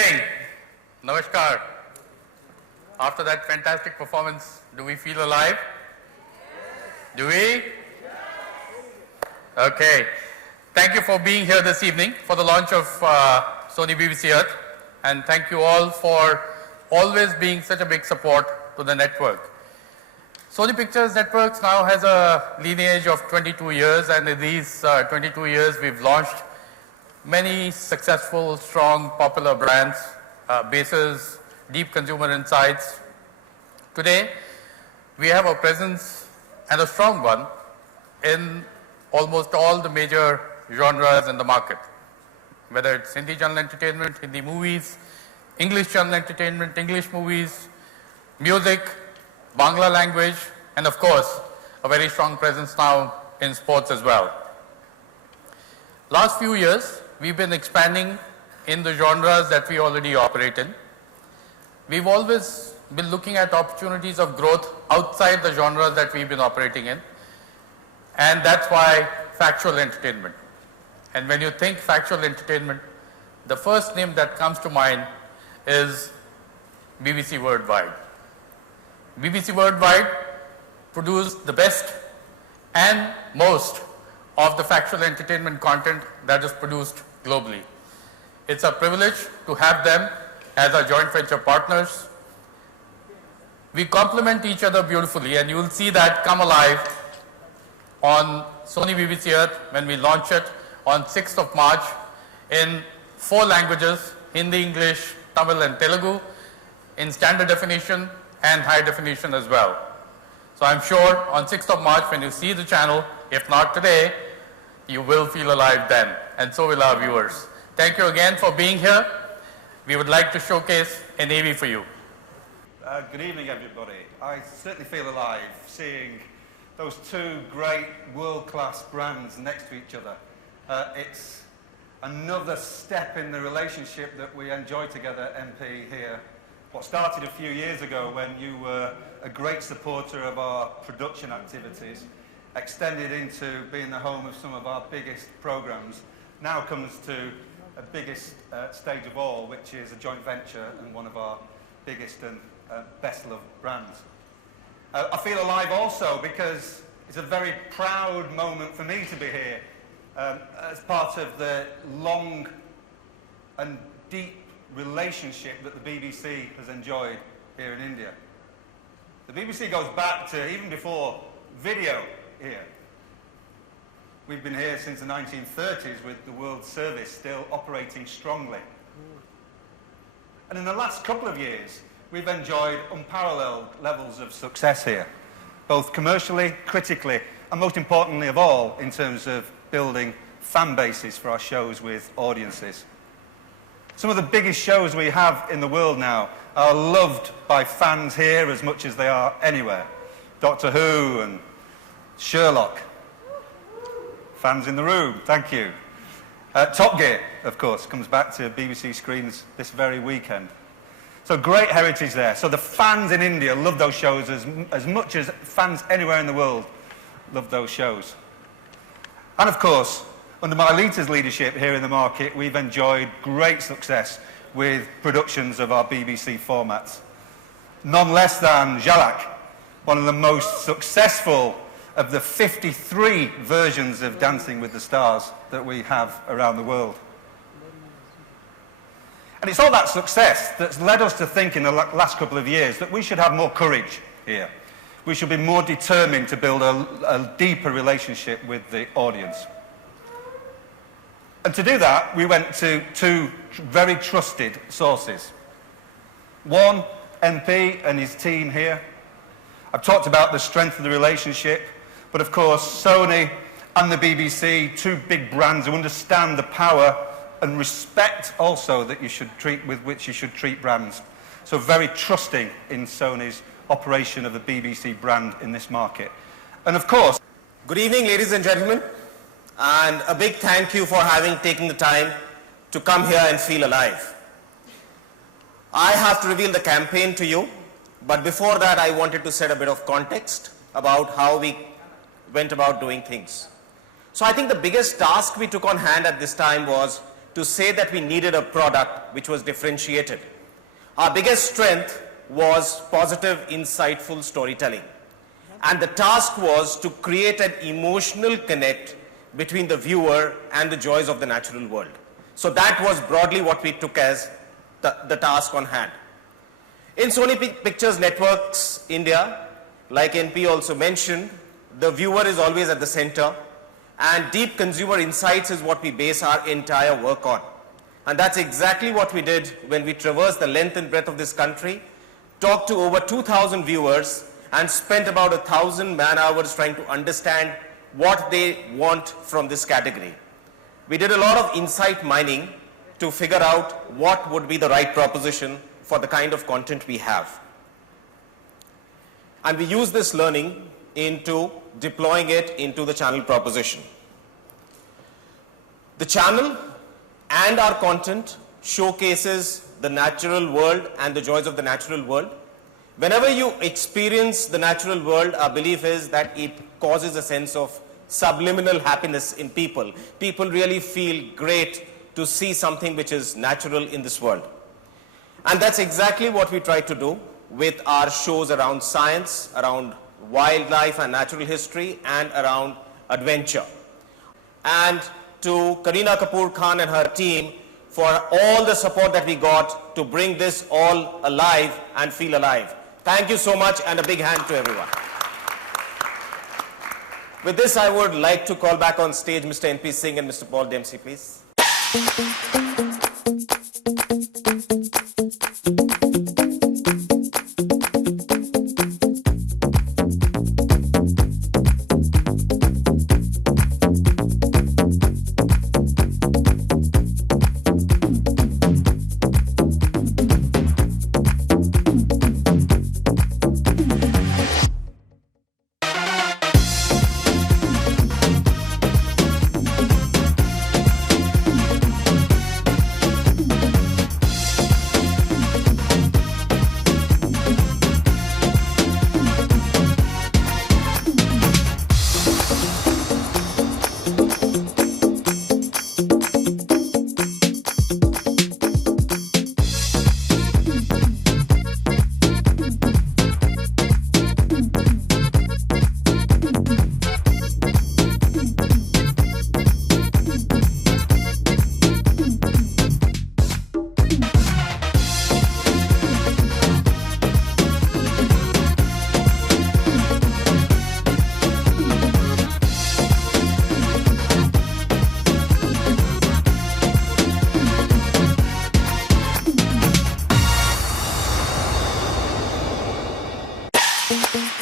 evening. Namaskar. After that fantastic performance, do we feel alive? Do we? Okay. Thank you for being here this evening for the launch of Sony BBC Earth. And thank you all for always being such a big support to the network. Sony Pictures Networks now has a lineage of 22 years, and in these 22 years we've launched many successful, strong, popular brands, bases, deep consumer insights. Today, we have a presence, and a strong one, in almost all the major genres in the market, whether it's Hindi general entertainment, Hindi movies, English general entertainment, English movies, music, Bangla language, and of course, a very strong presence now in sports as well. Last few years, we've been expanding in the genres that we already operate in. We've always been looking at opportunities of growth outside the genres that we've been operating in, and that's why factual entertainment. And when you think factual entertainment, the first name that comes to mind is BBC Worldwide. BBC Worldwide produced the best and most of the factual entertainment content that is produced globally. It's a privilege to have them as our joint venture partners. We complement each other beautifully, and you will see that come alive on Sony BBC Earth when we launch it on 6th of March in 4 languages, Hindi, English, Tamil and Telugu, in standard definition and high definition as well. So I'm sure on 6th of March when you see the channel, if not today, you will feel alive then, and so will our viewers. Thank you again for being here. We would like to showcase an AV for you. Good evening, everybody. I certainly feel alive seeing those two great world-class brands next to each other. It's another step in the relationship that we enjoy together, MP, here. What started a few years ago when you were a great supporter of our production activities, extended into being the home of some of our biggest programs, now comes to a biggest stage of all, which is a joint venture and one of our biggest and best loved brands. I feel alive also because it's a very proud moment for me to be here as part of the long and deep relationship that the BBC has enjoyed here in India. The BBC goes back to even before video here. We've been here since the 1930s with the World Service still operating strongly. And in the last couple of years, we've enjoyed unparalleled levels of success here, both commercially, critically, and most importantly of all, in terms of building fan bases for our shows with audiences. Some of the biggest shows we have in the world now are loved by fans here as much as they are anywhere. Doctor Who and Sherlock. Fans in the room, thank you. Top Gear, of course, comes back to BBC screens this very weekend. So great heritage there. So the fans in India love those shows as much as fans anywhere in the world love those shows. And of course, under Marlita's leadership here in the market, we've enjoyed great success with productions of our BBC formats. None less than Jhalak, one of the most successful of the 53 versions of Dancing with the Stars that we have around the world. And it's all that success that's led us to think in the last couple of years that we should have more courage here. We should be more determined to build a deeper relationship with the audience. And to do that, we went to 2 very trusted sources. One, MP and his team here. I've talked about the strength of the relationship, but of course, Sony and the BBC, 2 big brands who understand the power and respect also that you should treat with which you should treat brands. So very trusting in Sony's operation of the BBC brand in this market. And of course... Good evening, ladies and gentlemen, and a big thank you for having taken the time to come here and feel alive. I have to reveal the campaign to you, but before that I wanted to set a bit of context about how we went about doing things. So I think the biggest task we took on hand at this time was to say that we needed a product which was differentiated. Our biggest strength was positive, insightful storytelling. And the task was to create an emotional connect between the viewer and the joys of the natural world. So that was broadly what we took as the task on hand. In Sony Pictures Networks India, like NP also mentioned, the viewer is always at the center, and deep consumer insights is what we base our entire work on. And that's exactly what we did when we traversed the length and breadth of this country, talked to over 2,000 viewers, and spent about 1,000 man-hours trying to understand what they want from this category. We did a lot of insight mining to figure out what would be the right proposition for the kind of content we have. And we use this learning into deploying it into the channel proposition. The channel and our content showcases the natural world and the joys of the natural world. Whenever you experience the natural world, our belief is that it causes a sense of subliminal happiness in people. People really feel great to see something which is natural in this world. And that's exactly what we try to do with our shows around science, around wildlife and natural history, and around adventure. And to Kareena Kapoor Khan and her team for all the support that we got to bring this all alive and feel alive. Thank you so much, and a big hand to everyone. With this, I would like to call back on stage Mr. N.P. Singh and Mr. Paul Dempsey, please. Thank you.